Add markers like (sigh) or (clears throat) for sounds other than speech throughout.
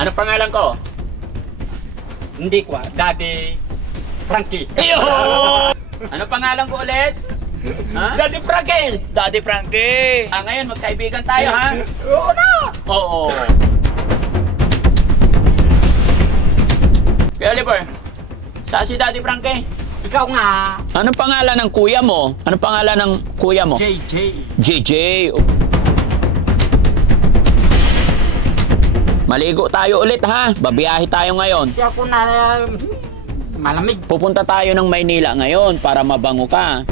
Ano pangalan ko? Hindi ko, ah. Daddy Frankie. Iyo! (laughs) ano pangalan ko ulit? Ha? Daddy Frankie! Daddy Frankie! Ah, ngayon magkaibigan tayo, ha? (laughs) Oo na! Oo. Kuya Oliver, saan si Daddy Frankie? Ikaw nga. Anong pangalan ng kuya mo? Anong pangalan ng kuya mo? JJ. JJ. Maligo tayo ulit ha. Babiyahe tayo ngayon. Hindi ako na malamig. Pupunta tayo ng Maynila ngayon para mabango ka.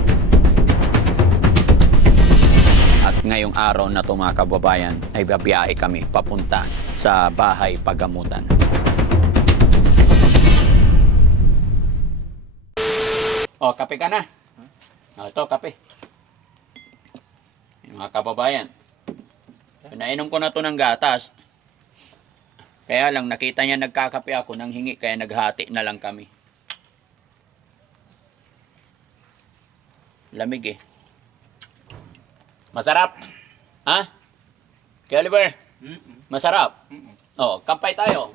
At ngayong araw na to mga kababayan ay babiyahe kami papunta sa bahay pagamutan. O, kape ka na. O, ito, kape. Yung mga kababayan. Pinainom ko na to ng gatas. Kaya lang, nakita niya nagkakape ako nang hingi, kaya naghati na lang kami. Lamig eh. Masarap. Ha? Kaya Oliver, masarap. Oh, kampay tayo.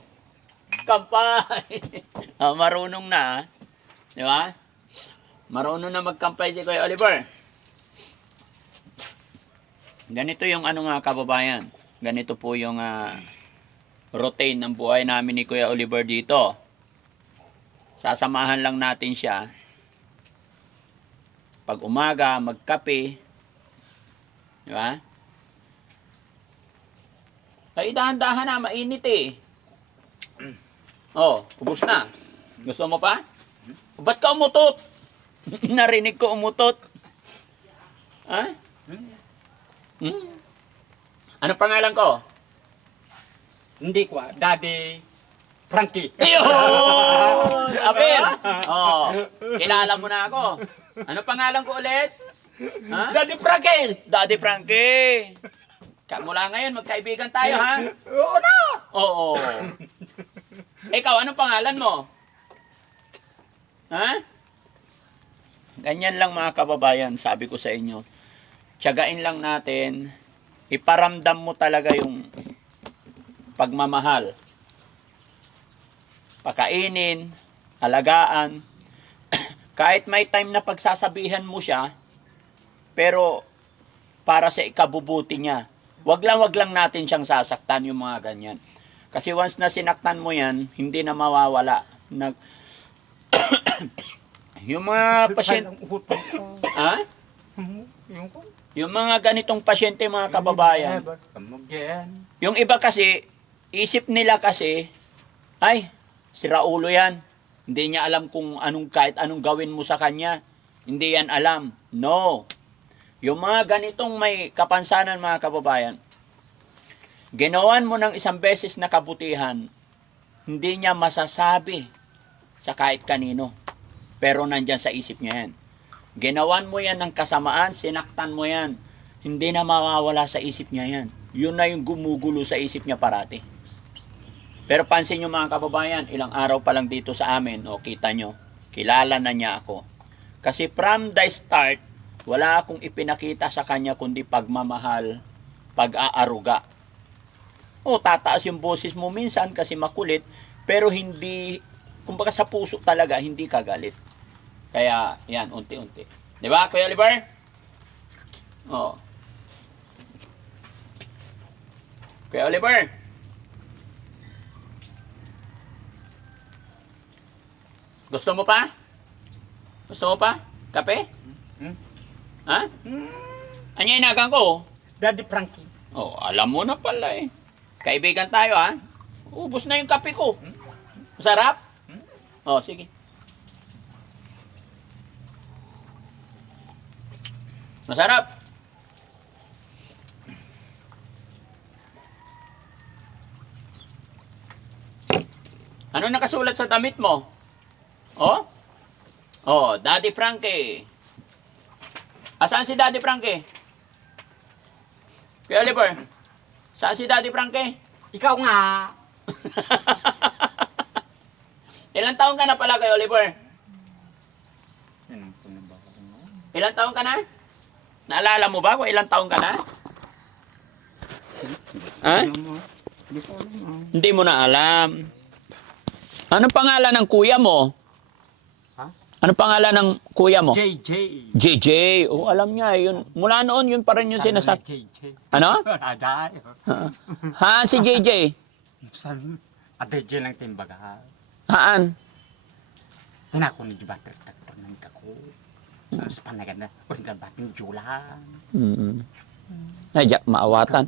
Kampay. (laughs) oh, marunong na. ah. Di ba? Marunong na magkampay si Kuya Oliver. Ganito yung ano nga kababayan. Ganito po yung ah, routine ng buhay namin ni Kuya Oliver dito. Sasamahan lang natin siya pag umaga, magkape. Di ba? Ay, dahan-dahan na, mainit eh. (clears throat) Oh, ubos na. Gusto mo pa? Ba't ka umutot? (clears throat) Narinig ko umutot. Ha? Hmm? Ano pangalan ko? Hindi ko, ah. Daddy Frankie. Yun! Apel! Oh, kilala mo na ako. Ano pangalan ko ulit? Ha? Daddy Frankie! Daddy Frankie! Ka- Mula ngayon, magkaibigan tayo, ha? Oo na! Oo. Ikaw, anong pangalan mo? Ha? Ganyan lang mga kababayan, sabi ko sa inyo. Tiyagain lang natin, iparamdam mo talaga yung pagmamahal. Pakainin, alagaan. (clears throat) Kahit may time na pagsasabihan mo siya, pero para sa ikabubuti niya. Wag lang wag lang natin siyang sasaktan yung mga ganyan. Kasi once na sinaktan mo yan, hindi na mawawala. Nag (coughs) yung mga pasyente, ha? Yung mga ganitong pasyente mga kababayan, yung iba kasi, isip nila kasi, ay, si Raulo yan. Hindi niya alam kung anong kahit anong gawin mo sa kanya. Hindi yan alam. No. Yung mga ganitong may kapansanan mga kababayan, ginawan mo ng isang beses na kabutihan, hindi niya masasabi sa kahit kanino. Pero nandyan sa isip niya yan. Ginawan mo yan ng kasamaan, sinaktan mo yan. Hindi na mawawala sa isip niya yan. Yun na yung gumugulo sa isip niya parati. Pero pansin nyo mga kababayan, ilang araw pa lang dito sa amin, o kita nyo, kilala na niya ako. Kasi from the start, wala akong ipinakita sa kanya kundi pagmamahal, pag-aaruga. O, tataas yung boses mo minsan kasi makulit, pero hindi, kumbaga sa puso talaga, hindi ka galit. Kaya, yan, unti-unti. Di ba, Kuya Oliver? Oo. Kuya Oliver? Gusto mo pa? Gusto mo pa? Kape? Hmm? Ha? Ano yung inagang ko? Daddy Frankie. Oh, alam mo na pala eh. Kaibigan tayo ha. Ubus na yung kape ko. Masarap? Oh, sige. Masarap. Ano nakasulat sa damit mo? Oh? Oh, Daddy Frankie. Asan si Daddy Frankie? Kuya Oliver, saan si Daddy Frankie? Ikaw nga. (laughs) Ilang taon ka na pala kay Oliver? Ilang taon ka na? Naalala mo ba kung ilang taon ka na? Ha? Hindi mo na alam. Anong pangalan ng kuya mo? Anong pangalan ng kuya mo? JJ. JJ. Oh, alam niya. Yun. Mula noon, yun pa rin yung sinasabi. JJ. Ano? (laughs) Ha, si JJ. Sabi, ada J lang timbaga. Haan? Tinako ni Diba traktor ng kako. Sa panagan na, o rin bating julan. Mm. Ay, jak maawatan.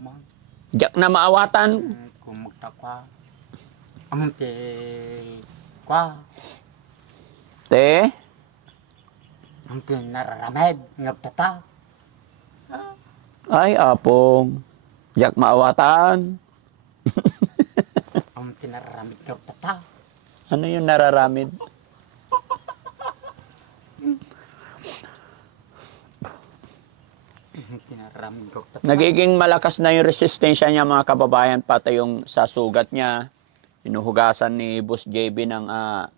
Jak na maawatan. Kumugta kwa. Amunti kwa. Te. Amunti nararamid. Ngaptata. Ay, apong. Jak maawatan. (laughs) Amunti nararamid ngaptata. Ano yung nararamid? Nagiging malakas na yung resistensya niya mga kababayan pati yung sa sugat niya. Pinuhugasan ni Boss JB ng ah,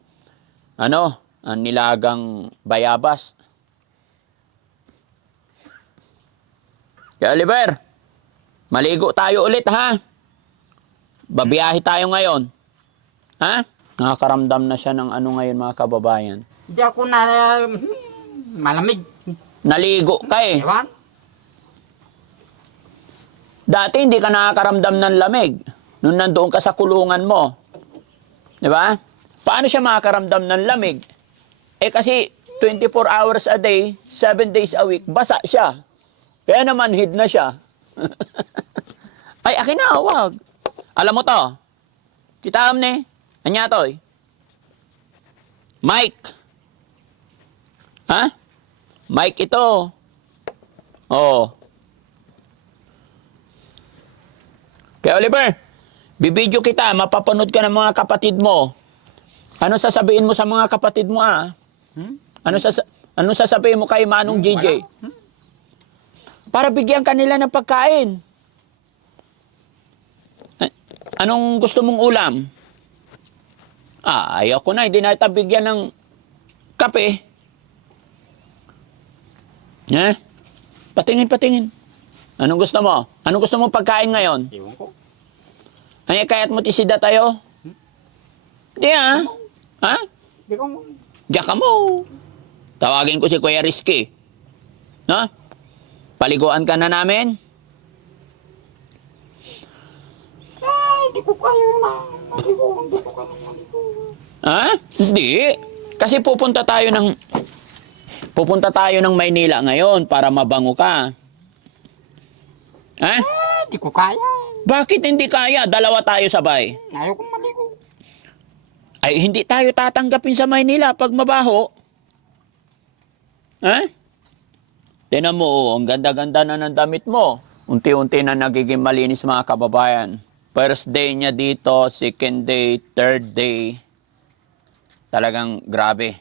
ano, ah, nilagang bayabas. Kaya Oliver, maligo tayo ulit ha. Babiyahe tayo ngayon. Ha? Nakakaramdam na siya ng ano ngayon mga kababayan. Hindi ako na hmm, malamig. Naligo ka eh. Ewan? Dati hindi ka nakakaramdam ng lamig nung nandoon ka sa kulungan mo. Di ba? Paano siya makakaramdam ng lamig? Eh kasi 24 hours a day, 7 days a week, basa siya. Kaya naman hid na siya. (laughs) Ay, akin na, wag. Alam mo to. Kita am ni. Anya to eh. Mike. Ha? Mike ito. Oh. Kaya Oliver, bibidyo kita, mapapanood ka ng mga kapatid mo. Ano sasabihin mo sa mga kapatid mo ah? Hmm? Ano sa ano sasabihin mo kay Manong JJ? wala. Para bigyan kanila ng pagkain. Eh, Anong gusto mong ulam? Ah, ayaw ko na, hindi na bigyan ng kape. Eh? Patingin, patingin. Anong gusto mo? Anong gusto mong pagkain ngayon? Ewan ko. Ay, kaya't mo tisida tayo? Hindi ah. Ha? Hindi ko Diyak ka mo. Tawagin ko si Kuya Rizky. No? Paliguan ka na namin? Ay, hindi ko kaya na. Maligo, hindi ko kaya maligo. Ha? Hindi. Kasi pupunta tayo ng pupunta tayo ng Maynila ngayon para mabango ka. Ha? Ah, Hindi ko kaya. Bakit hindi kaya? Dalawa tayo sabay. Ayaw ko. Ay, hindi tayo tatanggapin sa Maynila pag mabaho. Ha? Tinan mo, oh, ang ganda-ganda na ng damit mo. Unti-unti na nagiging malinis mga kababayan. First day niya dito, second day, third day. Talagang grabe.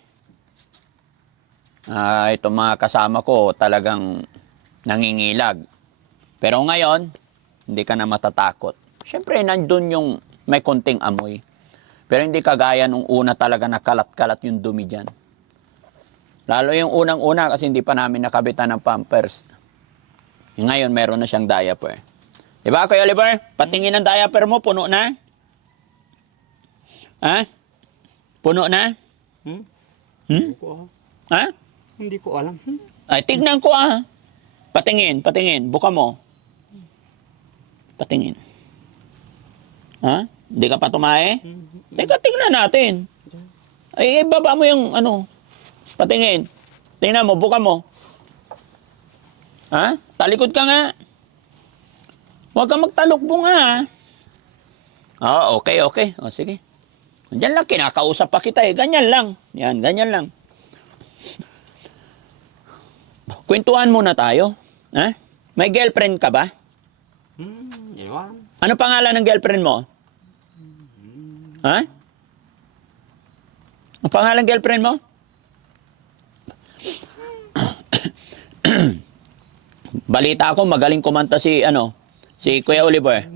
Ah, itong mga kasama ko talagang nangingilag. Pero ngayon, hindi ka na matatakot. Siyempre, nandun yung may konting amoy. Pero hindi kagaya nung una talaga na kalat-kalat yung dumi dyan. Lalo yung unang-una kasi hindi pa namin nakabitan ng pampers. Ngayon, meron na siyang diaper. Di ba, Kuya Oliver? Patingin ng diaper mo, puno na? Ha? Puno na? Hmm? Hmm? Ah. Ha? hindi ko alam. Hmm? Ay, tignan ko ah. Patingin, patingin. Buka mo. Patingin. Ha? Hindi ka pa tumae? Teka, tignan natin. Ay, baba mo yung ano. Patingin. Tingnan mo, buka mo. Ha? Talikod ka nga. Huwag ka magtalukbo nga. Ah, okay, okay. O, sige. Diyan lang, kinakausap pa kita eh. Ganyan lang. Yan, ganyan lang. Kwentuhan muna tayo. Ha? May girlfriend ka ba? Hmm, ewan. Ano pangalan ng girlfriend mo? Ha? Ang pangalan ng girlfriend mo? (coughs) Balita ako, magaling kumanta si, ano, si Kuya Oliver.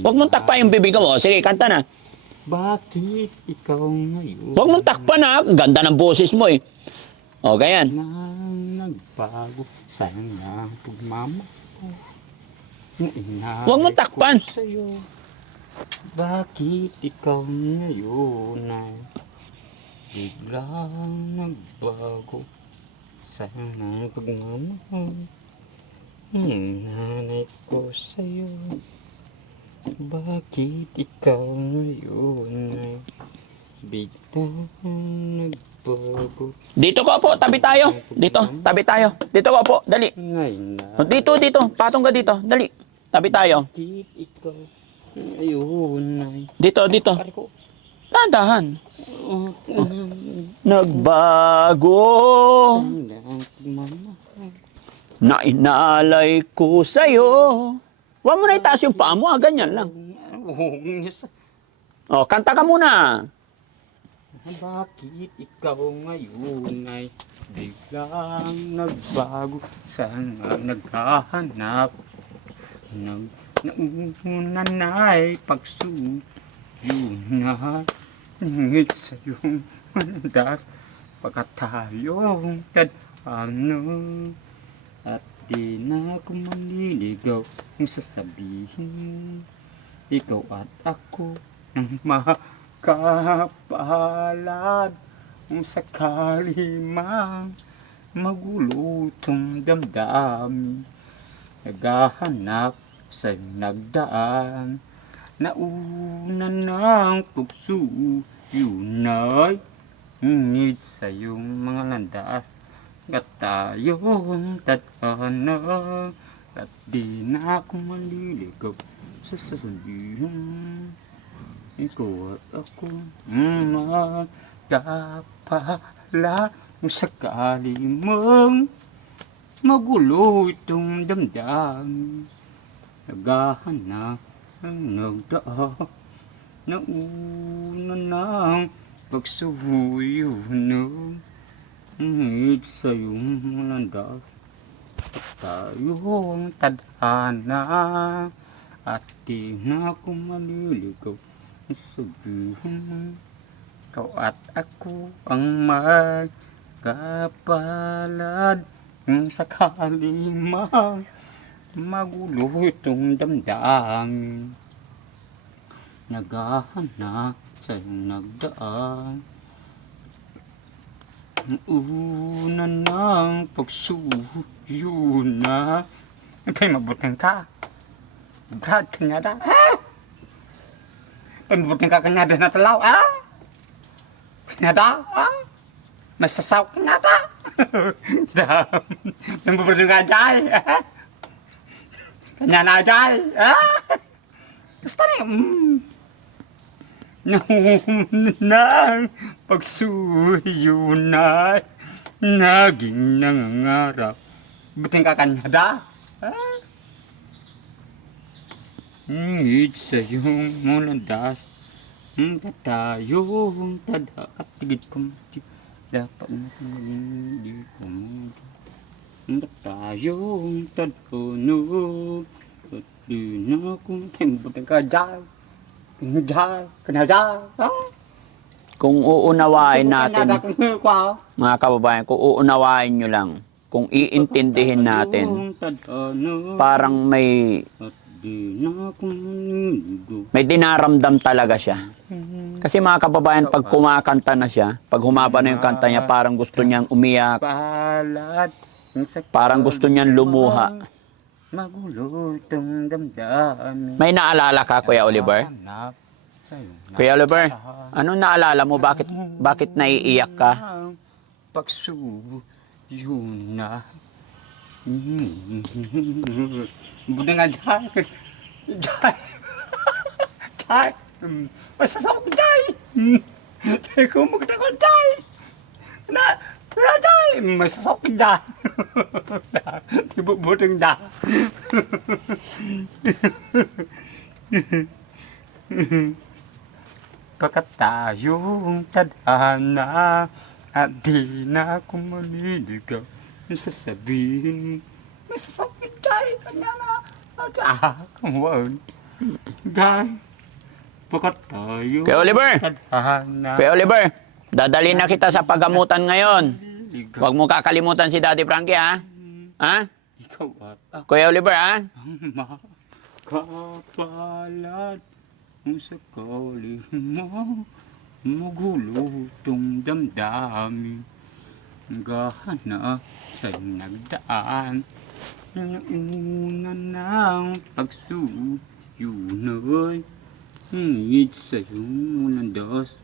Huwag mong takpa yung bibig mo. Sige, kanta na. Bakit ikaw ngayon? Huwag mong takpan ha. Ganda ng boses mo eh. O, ganyan. Nang nagbago sana ang pagmamahal Huwag mong takpan. sa'yo. Bakit ikaw ngayon ay biglang nagbago sana ang pagmamahal nanay ko sa'yo. Bakit ikaw ngayon ay biglang nagbago Dito ko po, tabi tayo. Dito, tabi tayo. Dito ko po, dali. Dito, dito. Patong ka dito. Dali. Tabi tayo. Dito, dito. pare ko Dahan. oh, Nagbago na inalay ko sa'yo. Huwag mo na itaas yung paa mo, ah, ganyan lang. Oh, kanta ka muna. Bakit ikaw ngayon ay biglang nagbago? Sana naghahanap? Ng nauunan ay pagsuyo na. Ningit sa iyong mandas Pagkat tadhano At di na ako manliligaw Kung sasabihin. Ikaw at ako ng makapalad Kung sakali mang magulutong damdamin Naghahanap sa nagdaan. Nauna ng pugso Yun ay Ngit sa iyong mga landas. At tayong tadhana At di na ako maliligaw Sa sasabihin Ikaw at ako Magkapala Kung sakali mong Magulo itong damdamin Naghahanap ang nagdaan Nauna ng pagsuyo ng Ngit sa iyong landas Tayong tadhana At di na ako maliligaw Sabihin Ikaw at ako ang magkapalad. Kung sakali man Magulo itong damdamin Naghahanap sa iyong nagdaan. Ang una ng pagsuyo na Ay, mabuting ka. Brad, kanyada ha? Ay, mabuting ka kanyada na talaw ha? Kanyada ha? May sasaw kanyada Dam, mabuting ka dyan ha? Kanya na dyan ha? Gusto na yung mm. Naunang pagsuyo na naging nangangarap. Buting ka kanyada? Ha? Ngit sa iyong mulandas Ang tatayong tada at tigid di Dapat na hindi ko mo Ang tatayong tadpuno At di na akong timbutin ka dyan Kanya kanya ha? Kung uunawain natin, (laughs) mga kababayan, kung uunawain nyo lang, kung iintindihin natin, parang may Manigo may dinaramdam talaga siya. Kasi mga kababayan, pag kumakanta na siya, pag humaba na yung kanta niya, parang gusto niyang umiyak, parang gusto niyang lumuha. Damdamin May naalala ka, Kuya Oliver? Kuya Oliver, anong naalala mo? Bakit, bakit naiiyak ka? ang Pagsuyo na Buti nga dyan Dyan Dyan Masasama ko dyan Dyan ko magkita ko dyan Na Na dyan Masasama ko dyan Buting dyan Pagkat tayong tadhana At di na ako maniligaw Sasabihin mo Masasakit tayo kanya na At ah, come on Dahil Pakat tayo. Kuya Oliver! Tadhana. Kuya Oliver, dadalhin na kita sa pagamutan ngayon. Huwag mo kakalimutan si Daddy Frankie, ha? Ha? ikaw at ako Kuya Oliver, ha? ang makapalad kung sakali mo magulutong damdamin gahana sa nagdaan ng una ng pagsuyunay hingit sa iyong landas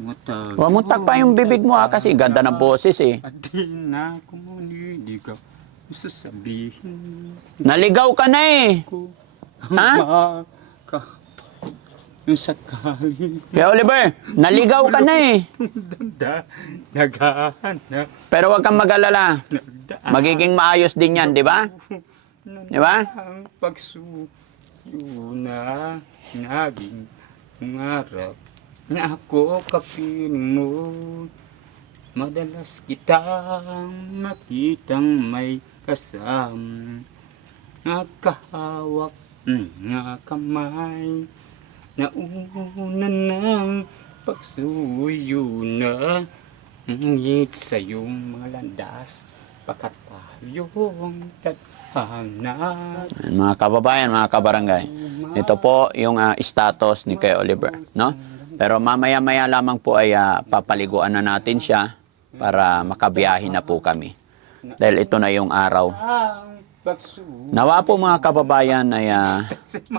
Matagal Huwag mo takpa yung bibig mo, ha? Kasi ganda ng boses, eh. At di na kumunidi ka sasabihin Naligaw ka na, eh. ko. Ha? Ka, yung sakali Kuya Oliver, naligaw ka na, eh. danda, naghahanap, Pero huwag kang mag-alala. Magiging maayos din yan, di ba? Di ba? Ang pagsuyo na naging pangarap na ako kapiling mo. Madalas kitang makitang may kasam Nakahawak nga kamay na una ng pagsuyo na Ngit sa iyong mga landas Pakat tayong tadhana Mga kababayan, mga kabarangay. Ito po yung ah, status ni Kuya Oliver, no? Pero mamaya-maya lamang po ay ah, papaliguan na natin siya para makabiyahe na po kami. Dahil ito na yung araw. Nawa po mga kababayan ay ah,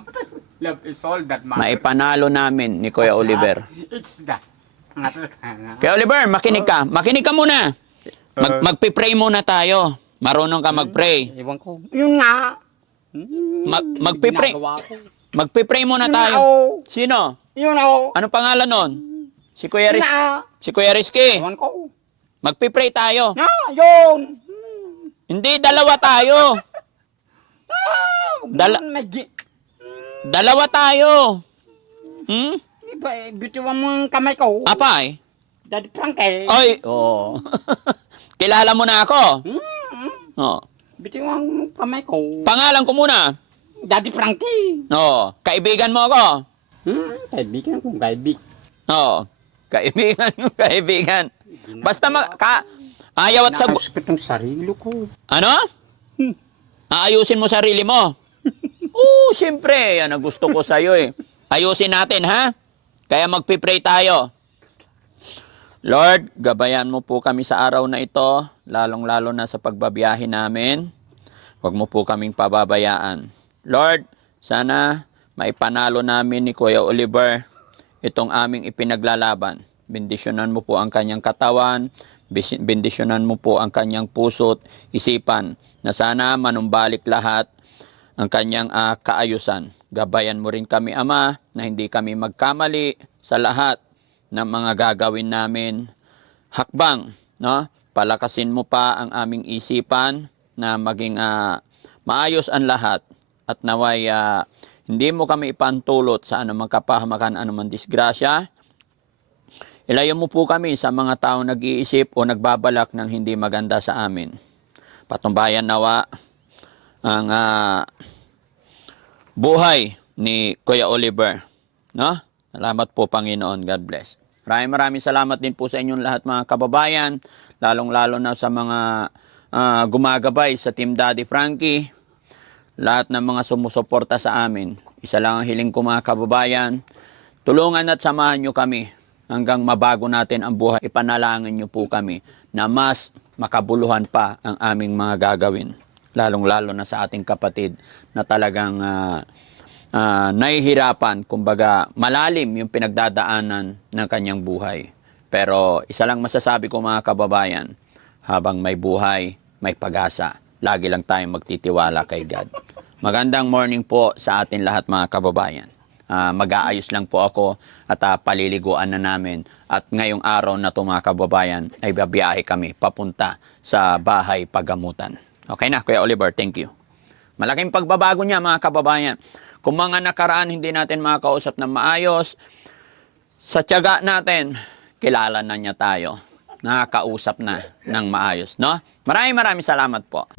(laughs) Love is all that matters maipanalo namin ni Kuya Oliver. It's that (laughs) Kuya Oliver, makinig ka. Makinig ka muna. Mag magpi-pray muna tayo. Marunong ka mag-pray. Ewan ko. Yun nga. Mag magpi-pray. Magpi-pray muna tayo. oh. Sino? Yun ako. Ano pangalan nun? Si Kuya Riz nga. Si Kuya Rizky. Ewan ko. Magpi-pray tayo. Na, yun. Hindi, dalawa tayo. Dala- Nag- Dalawa tayo. Hmm? Di ba, eh, bituan mo ang kamay ko. Apay? Daddy Frankie. Oy, oo. (laughs) Kilala mo na ako. Hmm. Oo. Bituan mo ang kamay ko. Pangalan ko muna. Daddy Frankie. Oo. Kaibigan mo ako. Hmm, kaibigan kong kaibig. Oo. Kaibigan yung kaibigan. Basta ma- ka ayaw at sa Naayos ko itong sarili ko. ano? Aayusin mo sarili mo. Oo, siyempre. Yan ang gusto ko sa'yo eh. Ayusin natin, ha? Kaya magpipray tayo. Lord, gabayan mo po kami sa araw na ito, lalong-lalo na sa pagbabiyahe namin. Huwag mo po kaming pababayaan. Lord, sana maipanalo namin ni Kuya Oliver itong aming ipinaglalaban. Bendisyonan mo po ang kanyang katawan, bendisyonan mo po ang kanyang puso't isipan na sana manumbalik lahat ang kanyang ah, kaayusan. Gabayan mo rin kami, Ama, na hindi kami magkamali sa lahat ng mga gagawin namin. Hakbang, no? Palakasin mo pa ang aming isipan na maging ah, maayos ang lahat at naway ah, hindi mo kami ipantulot sa anumang kapahamakan, anumang disgrasya. Ilayo mo po kami sa mga taong nag-iisip o nagbabalak ng hindi maganda sa amin. Patumbayan nawa ang ah, buhay ni Kuya Oliver. No? Salamat po Panginoon. God bless. Maraming maraming salamat din po sa inyong lahat mga kababayan, lalong-lalo na sa mga ah, gumagabay sa Team Daddy Frankie, lahat ng mga sumusuporta sa amin. Isa lang ang hiling ko mga kababayan, tulungan at samahan nyo kami hanggang mabago natin ang buhay. Ipanalangin nyo po kami na mas makabuluhan pa ang aming mga gagawin. Lalong-lalo na sa ating kapatid na talagang ah, ah, nahihirapan, kumbaga malalim yung pinagdadaanan ng kanyang buhay. Pero isa lang masasabi ko mga kababayan, habang may buhay, may pag-asa. Lagi lang tayong magtitiwala kay God. Magandang morning po sa atin lahat mga kababayan. Ah, mag-aayos lang po ako at ah, paliliguan na namin. At ngayong araw na to mga kababayan ay babiyahe kami papunta sa bahay pagamutan. Okay na, Kuya Oliver, thank you. Malaking pagbabago niya mga kababayan. Kung mga nakaraan hindi natin makakausap ng maayos, sa tiyaga natin, kilala na niya tayo. Nakakausap na ng maayos, no? Maraming maraming salamat po.